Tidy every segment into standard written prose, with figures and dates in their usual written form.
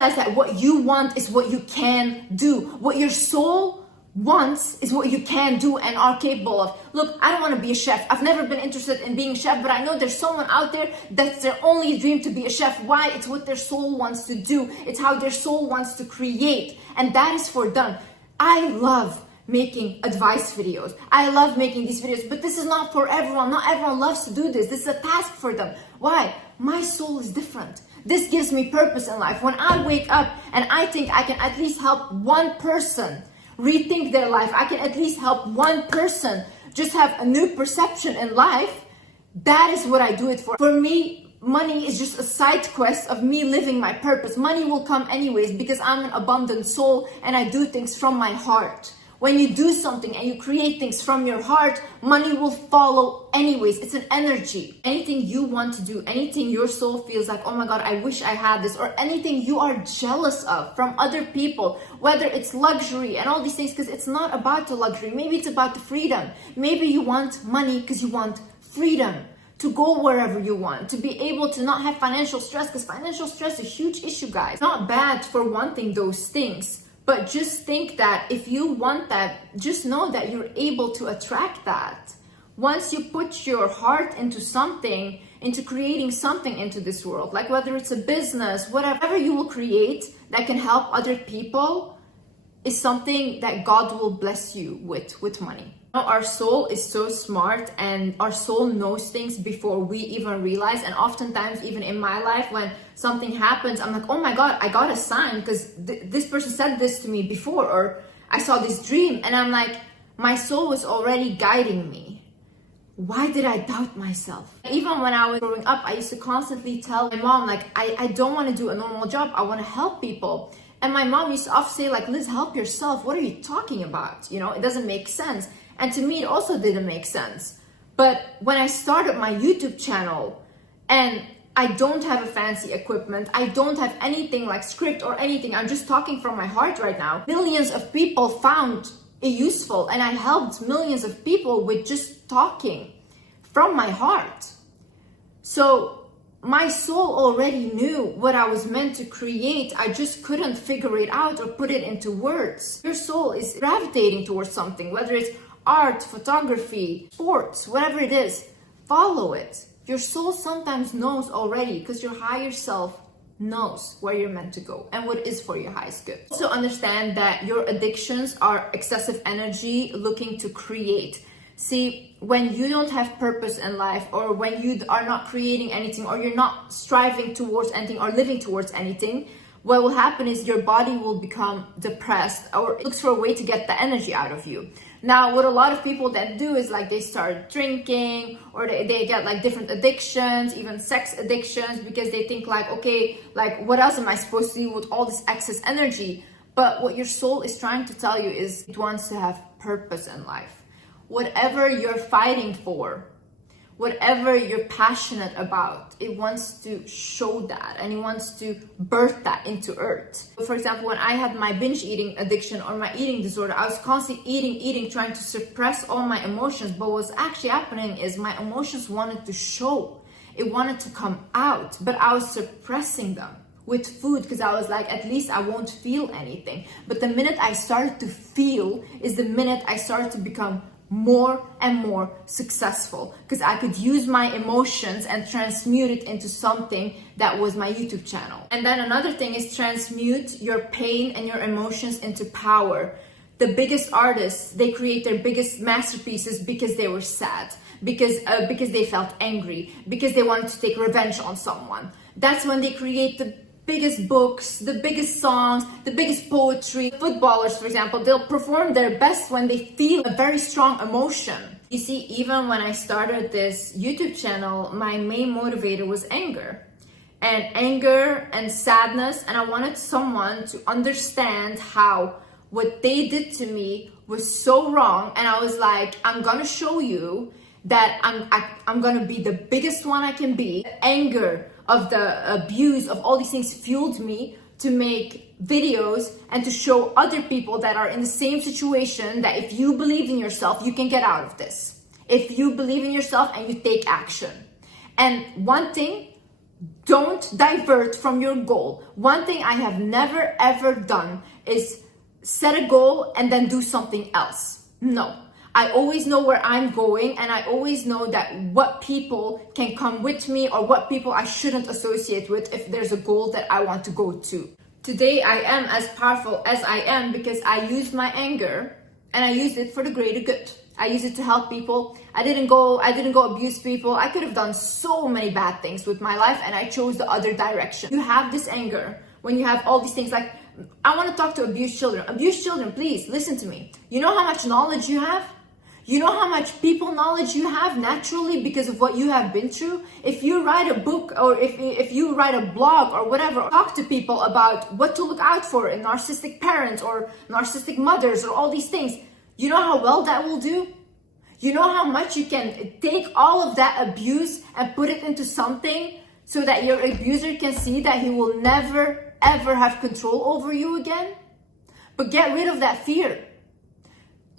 That what you want is what you can do. What your soul wants is what you can do and are capable of. Look, I don't want to be a chef. I've never been interested in being a chef, but I know there's someone out there that's their only dream to be a chef. Why? It's what their soul wants to do. It's how their soul wants to create. And that is for them. I love making advice videos. I love making these videos, but this is not for everyone. Not everyone loves to do this. This is a task for them. Why? My soul is different. This gives me purpose in life. When I wake up and I think I can at least help one person rethink their life, I can at least help one person just have a new perception in life, that is what I do it for. For me, money is just a side quest of me living my purpose. Money will come anyways because I'm an abundant soul and I do things from my heart. When you do something and you create things from your heart, money will follow anyways. It's an energy. Anything you want to do, anything your soul feels like, oh my God, I wish I had this, or anything you are jealous of from other people, whether it's luxury and all these things, because it's not about the luxury. Maybe it's about the freedom. Maybe you want money because you want freedom to go wherever you want, to be able to not have financial stress, because financial stress is a huge issue, guys. Not bad for wanting those things. But just think that if you want that, just know that you're able to attract that. Once you put your heart into something, into creating something into this world, like whether it's a business, whatever you will create that can help other people, is something that God will bless you with money. Our soul is so smart and our soul knows things before we even realize. And oftentimes, even in my life, when something happens, I'm like, oh my God, I got a sign because this person said this to me before, or I saw this dream. And I'm like, my soul was already guiding me. Why did I doubt myself? Even when I was growing up, I used to constantly tell my mom, like, I don't want to do a normal job. I want to help people. And my mom used to often say, like, Liz, help yourself. What are you talking about? You know, it doesn't make sense. And to me, it also didn't make sense. But when I started my YouTube channel and I don't have a fancy equipment, I don't have anything like script or anything, I'm just talking from my heart right now. Millions of people found it useful and I helped millions of people with just talking from my heart. So my soul already knew what I was meant to create. I just couldn't figure it out or put it into words. Your soul is gravitating towards something, whether it's art, photography, sports, whatever it is, follow it. Your soul sometimes knows already because your higher self knows where you're meant to go and what is for your highest good. Also understand that your addictions are excessive energy looking to create. See, when you don't have purpose in life, or when you are not creating anything, or you're not striving towards anything or living towards anything, what will happen is your body will become depressed or it looks for a way to get the energy out of you. Now, what a lot of people that do is like they start drinking, or they get like different addictions, even sex addictions, because they think like, okay, like what else am I supposed to do with all this excess energy? But what your soul is trying to tell you is it wants to have purpose in life. Whatever you're fighting for, whatever you're passionate about, it wants to show that and it wants to birth that into earth. For example, when I had my binge eating addiction or my eating disorder, I was constantly eating, trying to suppress all my emotions. But what's actually happening is my emotions wanted to show. It wanted to come out, but I was suppressing them with food because I was like, at least I won't feel anything. But the minute I started to feel is the minute I started to become more and more successful, because I could use my emotions and transmute it into something that was my YouTube channel. And then another thing is transmute your pain and your emotions into power. The biggest artists, they create their biggest masterpieces because they were sad, because they felt angry, because they wanted to take revenge on someone. That's when they create the biggest books, the biggest songs, the biggest poetry. Footballers, for example, they'll perform their best when they feel a very strong emotion. You see, even when I started this YouTube channel, my main motivator was anger and sadness. And I wanted someone to understand how what they did to me was so wrong. And I was like, I'm gonna show you that I'm gonna be the biggest one I can be. The anger of the abuse of all these things fueled me to make videos and to show other people that are in the same situation that if you believe in yourself, you can get out of this. If you believe in yourself and you take action. And one thing, Don't divert from your goal. One thing I have never ever done is set a goal and then do something else. No. I always know where I'm going, and I always know that what people can come with me or what people I shouldn't associate with if there's a goal that I want to go to. Today I am as powerful as I am because I used my anger and I used it for the greater good. I used it to help people. I didn't go abuse people. I could have done so many bad things with my life, and I chose the other direction. You have this anger when you have all these things. Like, I want to talk to abused children. Abused children, please listen to me. You know how much knowledge you have? You know how much people knowledge you have naturally because of what you have been through? If you write a book or if you write a blog or whatever, talk to people about what to look out for in narcissistic parents or narcissistic mothers or all these things. You know how well that will do? You know how much you can take all of that abuse and put it into something so that your abuser can see that he will never ever have control over you again? But get rid of that fear.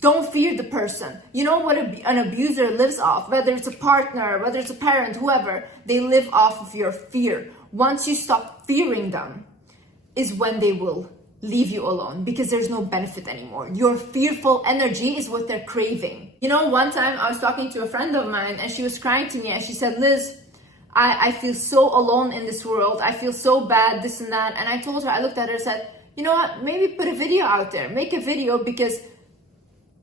Don't fear the person. You know what an abuser lives off, whether it's a partner, whether it's a parent, whoever, they live off of your fear. Once you stop fearing them is when they will leave you alone because there's no benefit anymore. Your fearful energy is what they're craving. You know, one time I was talking to a friend of mine and she was crying to me and she said, Liz, I feel so alone in this world. I feel so bad, this and that. And I told her, I looked at her and said, you know what, maybe put a video out there. Make a video because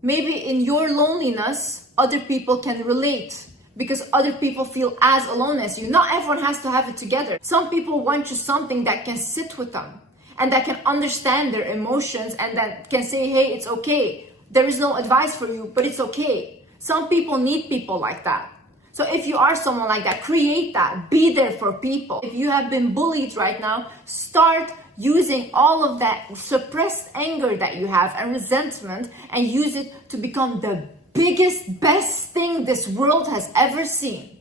maybe in your loneliness, other people can relate because other people feel as alone as you. Not everyone has to have it together. Some people want just something that can sit with them and that can understand their emotions and that can say, hey, it's okay. There is no advice for you, but it's okay. Some people need people like that. So if you are someone like that, create that. Be there for people. If you have been bullied right now, start using all of that suppressed anger that you have and resentment and use it to become the biggest, best thing this world has ever seen.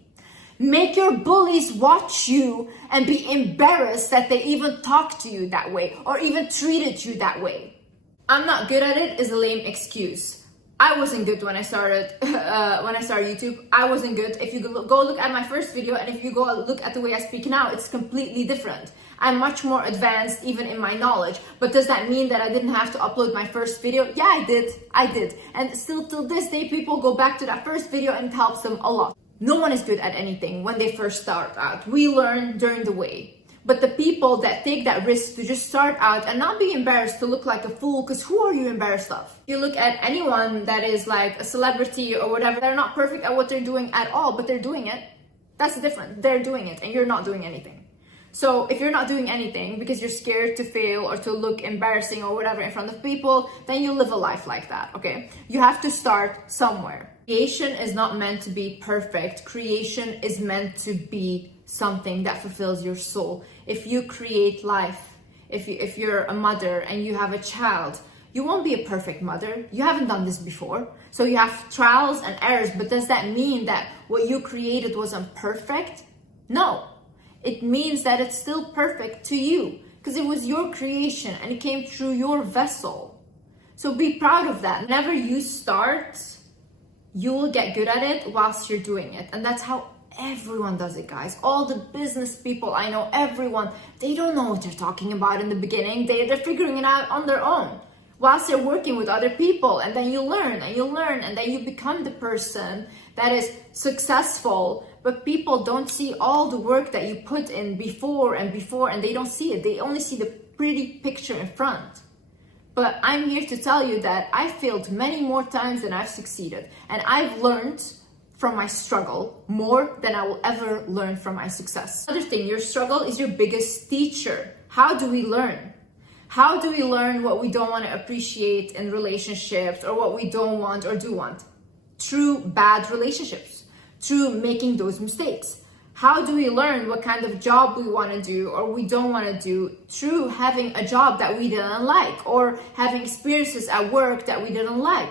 Make your bullies watch you and be embarrassed that they even talked to you that way or even treated you that way. I'm not good at it is a lame excuse. I wasn't good when I started YouTube. I wasn't good. If you go look at my first video and if you go look at the way I speak now, it's completely different. I'm much more advanced even in my knowledge. But does that mean that I didn't have to upload my first video? Yeah, I did. And still till this day, people go back to that first video and it helps them a lot. No one is good at anything when they first start out. We learn during the way. But the people that take that risk to just start out and not be embarrassed to look like a fool, because who are you embarrassed of? You look at anyone that is like a celebrity or whatever, they're not perfect at what they're doing at all, but they're doing it. That's different. They're doing it and you're not doing anything. So if you're not doing anything because you're scared to fail or to look embarrassing or whatever in front of people, then you live a life like that, okay? You have to start somewhere. Creation is not meant to be perfect. Creation is meant to be something that fulfills your soul. If you create life, if you're a mother and you have a child, you won't be a perfect mother. You haven't done this before. So you have trials and errors, but does that mean that what you created wasn't perfect? No. It means that it's still perfect to you because it was your creation and it came through your vessel. So be proud of that. Whenever you start, you will get good at it whilst you're doing it. And that's how everyone does it, guys. All the business people I know, everyone, they don't know what they're talking about in the beginning. They're figuring it out on their own whilst they're working with other people. And then you learn and you learn and then you become the person that is successful. But people don't see all the work that you put in before and they don't see it. They only see the pretty picture in front. But I'm here to tell you that I failed many more times than I've succeeded. And I've learned from my struggle more than I will ever learn from my success. Another thing, your struggle is your biggest teacher. How do we learn? How do we learn what we don't want to appreciate in relationships or what we don't want or do want? Through bad relationships, through making those mistakes. How do we learn what kind of job we want to do or we don't want to do? Through having a job that we didn't like or having experiences at work that we didn't like.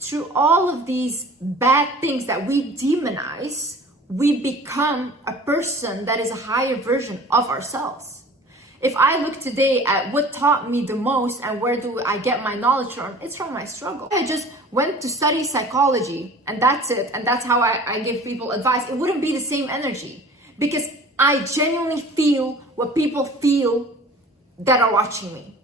Through all of these bad things that we demonize, we become a person that is a higher version of ourselves. If I look today at what taught me the most and where do I get my knowledge from, it's from my struggle. I just went to study psychology and that's it. And that's how I give people advice. It wouldn't be the same energy because I genuinely feel what people feel that are watching me.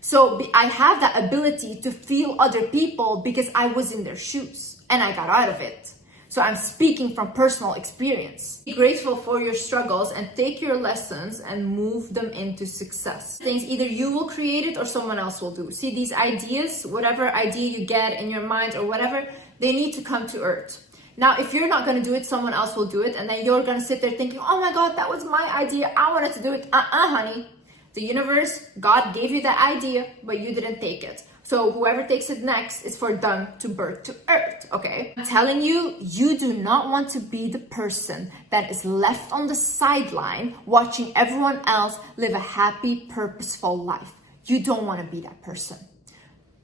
So I have that ability to feel other people because I was in their shoes and I got out of it. So I'm speaking from personal experience. Be grateful for your struggles and take your lessons and move them into success. Things either you will create it or someone else will do. See, these ideas, whatever idea you get in your mind or whatever, they need to come to earth. Now, if you're not going to do it, someone else will do it. And then you're going to sit there thinking, oh my God, that was my idea. I wanted to do it. Honey. The universe, God gave you that idea, but you didn't take it. So whoever takes it next is for them to birth to earth, okay? I'm telling you, you do not want to be the person that is left on the sideline watching everyone else live a happy, purposeful life. You don't want to be that person.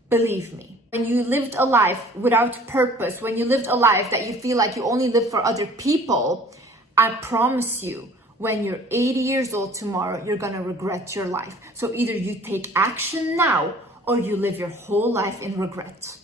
Believe me. When you lived a life without purpose, when you lived a life that you feel like you only live for other people, I promise you, when you're 80 years old tomorrow, you're gonna regret your life. So either you take action now or you live your whole life in regret.